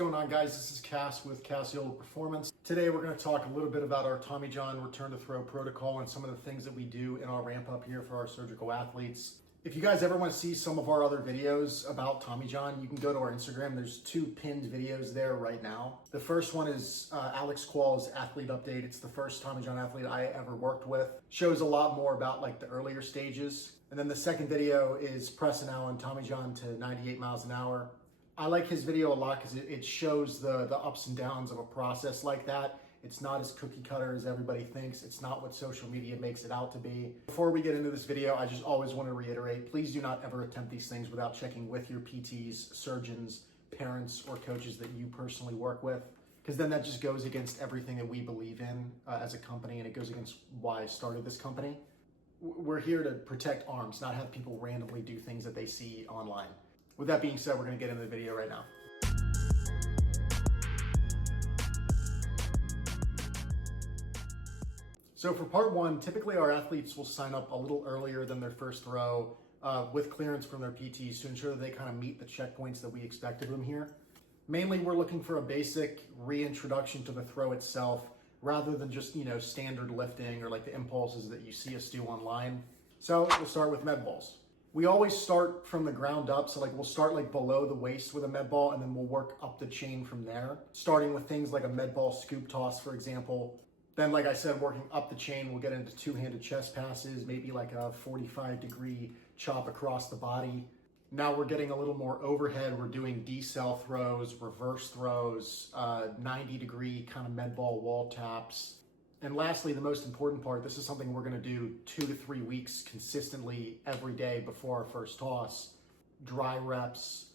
going on, guys? This is Cass with Cassiola Performance. Today we're going to talk a little bit about our Tommy John return to throw protocol and some of the things that we do in our ramp up here for our surgical athletes. If you guys ever want to see some of our other videos about Tommy John, you can go to our Instagram. There's 2 pinned videos there right now. The first one is Alex Qual's athlete update. It's the first Tommy John athlete I ever worked with. Shows a lot more about like the earlier stages. And then the second video is pressing Allen Tommy John to 98 miles an hour. I like his video a lot because it shows the ups and downs of a process like that. It's not as cookie cutter as everybody thinks. It's not what social media makes it out to be. Before we get into this video, I just always want to reiterate, please do not ever attempt these things without checking with your PTs, surgeons, parents, or coaches that you personally work with. Because then that just goes against everything that we believe in as a company, and it goes against why I started this company. We're here to protect arms, not have people randomly do things that they see online. With that being said, we're going to get into the video right now. So for part 1, typically our athletes will sign up a little earlier than their first throw with clearance from their PTs to ensure that they kind of meet the checkpoints that we expect of them here. Mainly, we're looking for a basic reintroduction to the throw itself rather than just, standard lifting or like the impulses that you see us do online. So we'll start with med balls. We always start from the ground up. So we'll start below the waist with a med ball and then we'll work up the chain from there. Starting with things like a med ball scoop toss, for example. Then, like I said, working up the chain, we'll get into 2-handed chest passes, maybe like a 45-degree chop across the body. Now we're getting a little more overhead. We're doing decel throws, reverse throws, 90-degree kind of med ball wall taps. And lastly, the most important part, this is something we're going to do 2 to 3 weeks consistently every day before our first toss. Dry reps,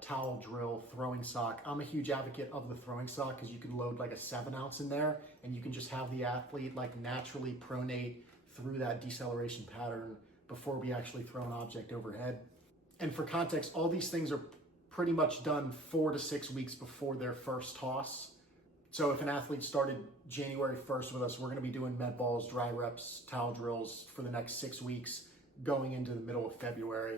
towel drill, throwing sock. I'm a huge advocate of the throwing sock because you can load like a 7-ounce in there and you can just have the athlete naturally pronate through that deceleration pattern before we actually throw an object overhead. And for context, all these things are pretty much done 4 to 6 weeks before their first toss. So if an athlete started January 1st with us, we're going to be doing med balls, dry reps, towel drills for the next 6 weeks going into the middle of February.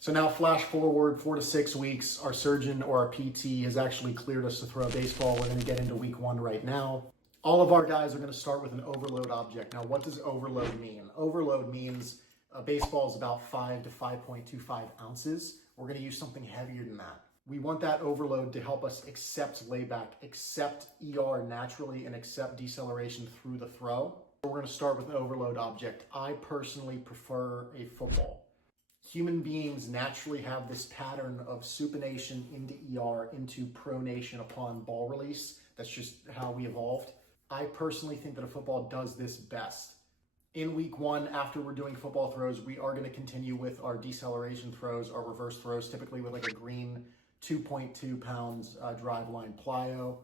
So now flash forward 4 to 6 weeks, our surgeon or our PT has actually cleared us to throw a baseball. We're going to get into week 1 right now. All of our guys are going to start with an overload object. Now, what does overload mean? Overload means a baseball is about 5 to 5.25 ounces. We're going to use something heavier than that. We want that overload to help us accept layback, accept ER naturally, and accept deceleration through the throw. We're going to start with an overload object. I personally prefer a football. Human beings naturally have this pattern of supination into ER, into pronation upon ball release. That's just how we evolved. I personally think that a football does this best. In week 1, after we're doing football throws, we are going to continue with our deceleration throws, our reverse throws, typically with like a green 2.2 pounds driveline plyo.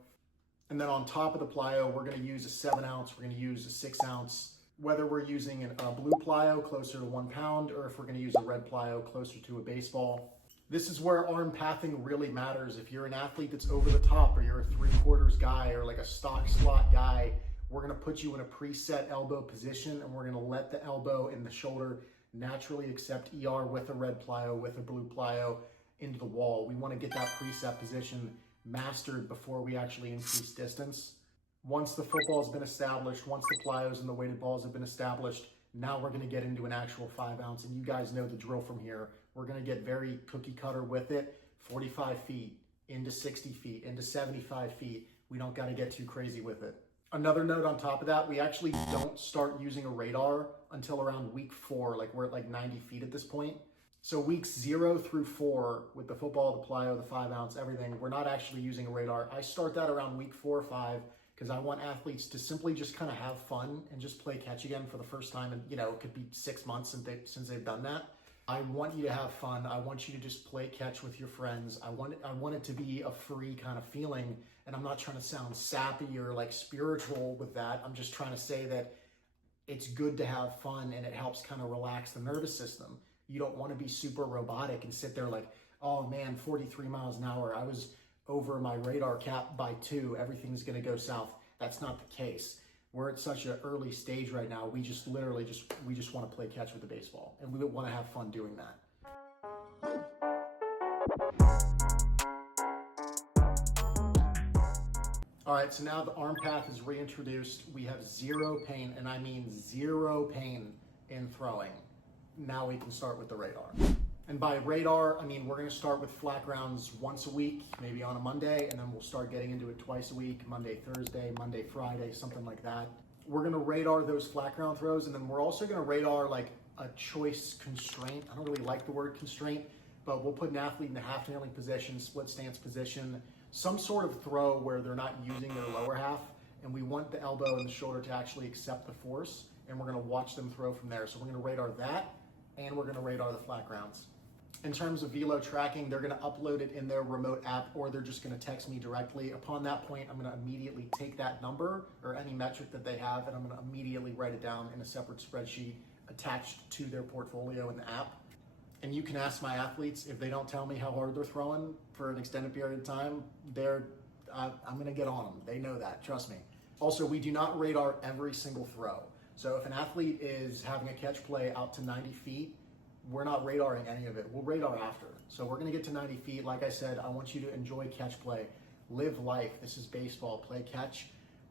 And then on top of the plyo, we're going to use a 7-ounce, we're going to use a 6-ounce, whether we're using a blue plyo closer to 1 pound or if we're going to use a red plyo closer to a baseball. This is where arm pathing really matters. If you're an athlete that's over the top or you're a 3/4 guy or like a stock slot guy, we're going to put you in a preset elbow position and we're going to let the elbow and the shoulder naturally accept ER with a red plyo, with a blue plyo into the wall. We want to get that preset position mastered before we actually increase distance. Once the football has been established, once the plyos and the weighted balls have been established, now we're going to get into an actual 5-ounce. And you guys know the drill from here. We're going to get very cookie cutter with it. 45 feet, into 60 feet, into 75 feet. We don't got to get too crazy with it. Another note on top of that, we actually don't start using a radar until around week 4. We're at 90 feet at this point. So weeks 0 through 4 with the football, the plyo, the 5-ounce, everything, we're not actually using a radar. I start that around week 4 or 5 because I want athletes to simply just kind of have fun and just play catch again for the first time. And, it could be 6 months since they've done that. I want you to have fun. I want you to just play catch with your friends. I want it to be a free kind of feeling. And I'm not trying to sound sappy or spiritual with that. I'm just trying to say that it's good to have fun and it helps kind of relax the nervous system. You don't want to be super robotic and sit there oh man, 43 miles an hour. I was over my radar cap by 2. Everything's going to go south. That's not the case. We're at such an early stage right now. We just literally we just want to play catch with the baseball, and we want to have fun doing that. All right, so now the arm path is reintroduced. We have zero pain, and I mean zero pain in throwing. Now we can start with the radar. And by radar, I mean we're gonna start with flat grounds once a week, maybe on a Monday, and then we'll start getting into it twice a week, Monday, Thursday, Monday, Friday, something like that. We're gonna radar those flat ground throws, and then we're also gonna radar like a choice constraint. I don't really like the word constraint, but we'll put an athlete in the half kneeling position, split stance position, some sort of throw where they're not using their lower half, and we want the elbow and the shoulder to actually accept the force, and we're gonna watch them throw from there. So we're gonna radar that, and we're gonna radar the flat grounds. In terms of velo tracking, they're gonna upload it in their remote app, or they're just gonna text me directly. Upon that point, I'm gonna immediately take that number or any metric that they have, and I'm gonna immediately write it down in a separate spreadsheet attached to their portfolio in the app. And you can ask my athletes, if they don't tell me how hard they're throwing for an extended period of time, I'm gonna get on them. They know that, trust me. Also, we do not radar every single throw. So if an athlete is having a catch play out to 90 feet, we're not radaring any of it. We'll radar after. So we're gonna get to 90 feet. Like I said, I want you to enjoy catch play, live life. This is baseball, play catch.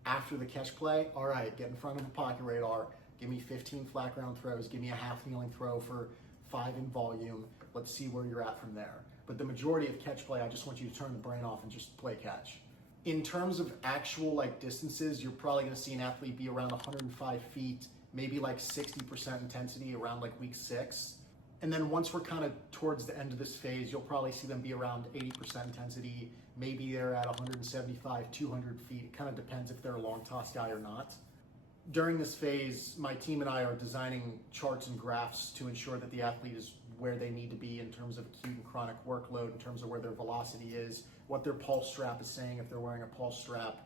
After the catch play, all right, get in front of a pocket radar, give me 15 flat ground throws, give me a half kneeling throw for 5 in volume. Let's see where you're at from there. But the majority of catch play, I just want you to turn the brain off and just play catch. In terms of actual like distances, you're probably gonna see an athlete be around 105 feet, maybe like 60% intensity around like week 6. And then once we're kind of towards the end of this phase, you'll probably see them be around 80% intensity. Maybe they're at 175, 200 feet. It kind of depends if they're a long toss guy or not. During this phase, my team and I are designing charts and graphs to ensure that the athlete is where they need to be in terms of acute and chronic workload, in terms of where their velocity is, what their pulse strap is saying if they're wearing a pulse strap.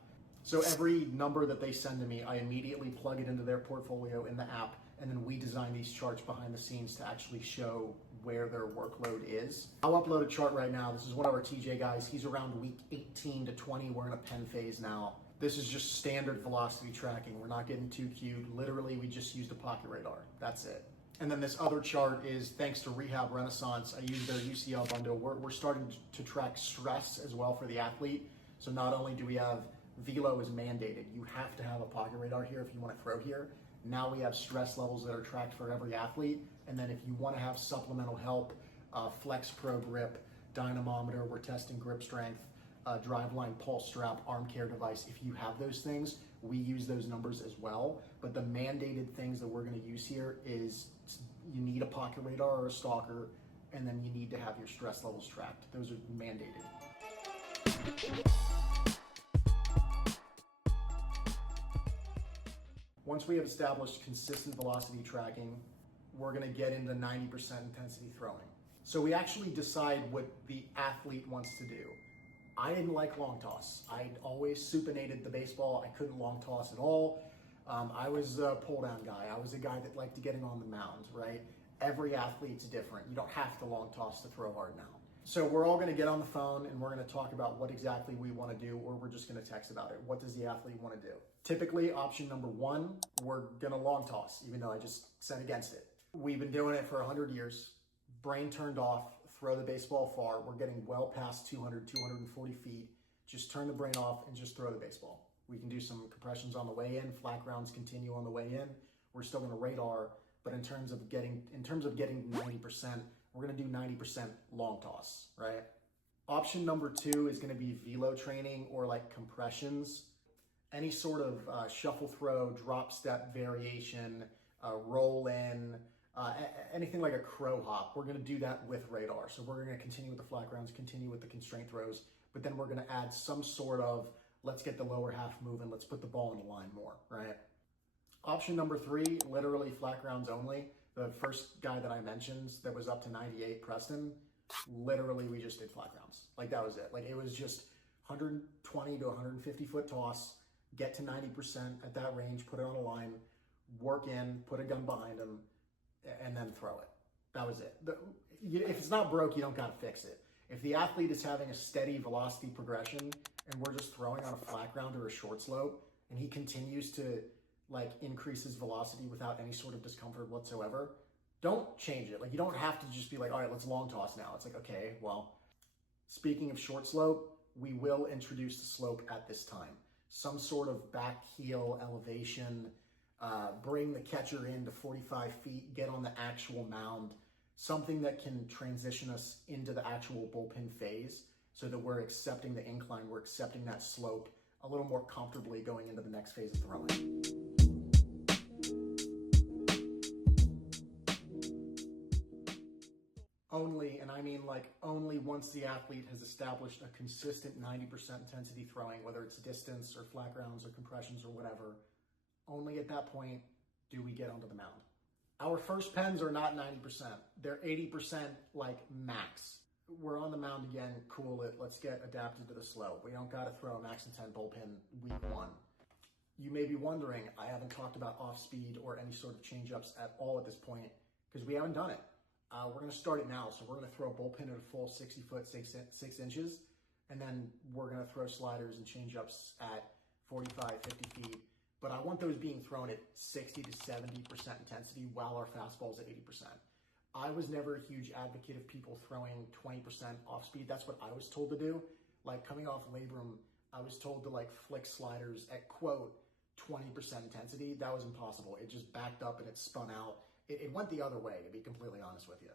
So every number that they send to me, I immediately plug it into their portfolio in the app, and then we design these charts behind the scenes to actually show where their workload is. I'll upload a chart right now. This is one of our TJ guys. He's around week 18 to 20. We're in a pen phase now. This is just standard velocity tracking. We're not getting too cute. Literally, we just used a pocket radar. That's it. And then this other chart is thanks to Rehab Renaissance. I use their UCL bundle. We're starting to track stress as well for the athlete. So not only do we have velo is mandated. You have to have a pocket radar here if you want to throw here. Now we have stress levels that are tracked for every athlete. And then if you want to have supplemental help, Flex Pro grip, dynamometer, we're testing grip strength, driveline pulse strap, arm care device. If you have those things, we use those numbers as well. But the mandated things that we're going to use here is you need a pocket radar or a stalker, and then you need to have your stress levels tracked. Those are mandated. Once we have established consistent velocity tracking, we're going to get into 90% intensity throwing. So we actually decide what the athlete wants to do. I didn't like long toss. I always supinated the baseball. I couldn't long toss at all. I was a pull down guy. I was a guy that liked getting on the mound, right? Every athlete's different. You don't have to long toss to throw hard now. So we're all gonna get on the phone and we're gonna talk about what exactly we wanna do, or we're just gonna text about it. What does the athlete wanna do? Typically, option number 1, we're gonna long toss, even though I just said against it. We've been doing it for 100 years. Brain turned off, throw the baseball far. We're getting well past 200, 240 feet. Just turn the brain off and just throw the baseball. We can do some compressions on the way in, flat grounds continue on the way in. We're still gonna radar, but in terms of getting 90%, we're gonna do 90% long toss, right? Option number 2 is gonna be velo training or like compressions. Any sort of shuffle throw, drop step variation, roll in, anything like a crow hop. We're gonna do that with radar. So we're gonna continue with the flat grounds, continue with the constraint throws, but then we're gonna add some sort of, let's get the lower half moving, let's put the ball in the line more, right? Option number 3, literally flat grounds only. The first guy that I mentioned that was up to 98, Preston, literally we just did flat grounds. Like that was it. Like it was just 120 to 150 foot toss, get to 90% at that range, put it on a line, work in, put a gun behind him, and then throw it. That was it. If it's not broke, you don't gotta fix it. If the athlete is having a steady velocity progression and we're just throwing on a flat ground or a short slope and he continues to like increases velocity without any sort of discomfort whatsoever, don't change it. Like, you don't have to just be like, all right, let's long toss now. It's like, okay, well, speaking of short slope, we will introduce the slope at this time. Some sort of back heel elevation, bring the catcher in to 45 feet, get on the actual mound, something that can transition us into the actual bullpen phase so that we're accepting the incline, we're accepting that slope a little more comfortably going into the next phase of throwing. Only, and I mean like only once the athlete has established a consistent 90% intensity throwing, whether it's distance or flat grounds or compressions or whatever, only at that point do we get onto the mound. Our first pens are not 90%. They're 80% like max. We're on the mound again, cool it, let's get adapted to the slope. We don't gotta throw a max and 10 bullpen week one. You may be wondering, I haven't talked about off speed or any sort of change-ups at all at this point because we haven't done it. We're going to start it now. So we're going to throw a bullpen at a full 60 foot, 6 inches. And then we're going to throw sliders and change-ups at 45, 50 feet. But I want those being thrown at 60 to 70% intensity while our fastball is at 80%. I was never a huge advocate of people throwing 20% off speed. That's what I was told to do. Like coming off labrum, I was told to like flick sliders at quote 20% intensity. That was impossible. It just backed up and it spun out. It went the other way, to be completely honest with you.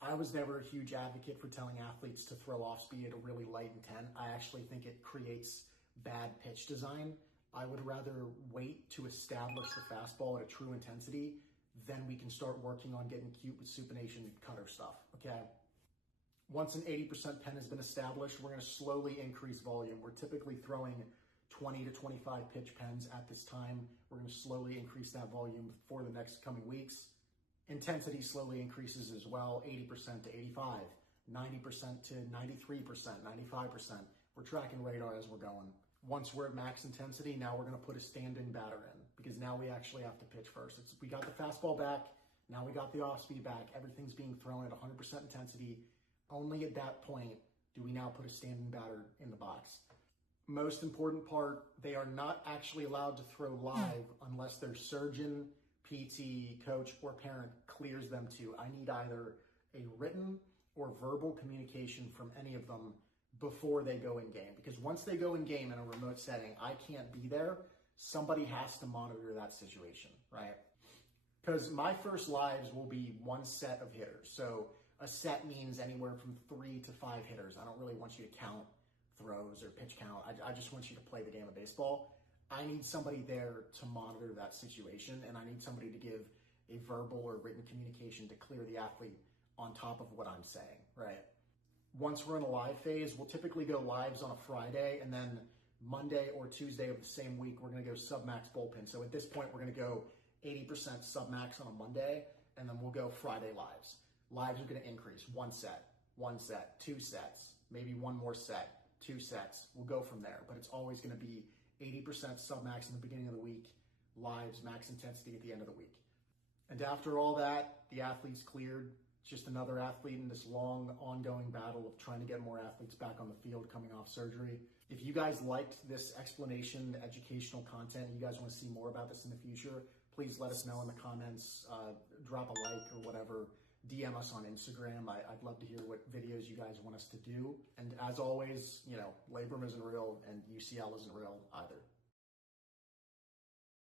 I was never a huge advocate for telling athletes to throw off speed at a really light intent. I actually think it creates bad pitch design. I would rather wait to establish the fastball at a true intensity, then we can start working on getting cute with supination cutter stuff, okay? Once an 80% pen has been established, we're gonna slowly increase volume. We're typically throwing 20 to 25 pitch pens at this time. We're going to slowly increase that volume for the next coming weeks. Intensity slowly increases as well, 80% to 85, 90% to 93%, 95%. We're tracking radar as we're going. Once we're at max intensity, now we're going to put a standing batter in because now we actually have to pitch first. We got the fastball back, now we got the off speed back, everything's being thrown at 100% intensity. Only at that point do we now put a standing batter in the box. Most important part, they are not actually allowed to throw live unless their surgeon, PT, coach, or parent clears them to. I need either a written or verbal communication from any of them before they go in game. Because once they go in game in a remote setting, I can't be there. Somebody has to monitor that situation, right? Because my first lives will be one set of hitters. So a set means anywhere from 3 to 5 hitters. I don't really want you to count throws or pitch count. I just want you to play the game of baseball. I need somebody there to monitor that situation, and I need somebody to give a verbal or written communication to clear the athlete on top of what I'm saying, right? Once we're in a live phase, we'll typically go lives on a Friday, and then Monday or Tuesday of the same week, we're going to go sub-max bullpen. So at this point, we're going to go 80% sub-max on a Monday, and then we'll go Friday lives. Lives are going to increase 1 set, 2 sets, maybe one more set, 2 sets. We'll go from there, but it's always going to be 80% sub-max in the beginning of the week, lives, max intensity at the end of the week. And after all that, the athlete's cleared. Just another athlete in this long, ongoing battle of trying to get more athletes back on the field coming off surgery. If you guys liked this explanation, educational content, you guys want to see more about this in the future, please let us know in the comments, drop a like or whatever. DM us on Instagram. I'd love to hear what videos you guys want us to do. And as always, labrum isn't real and UCL isn't real either.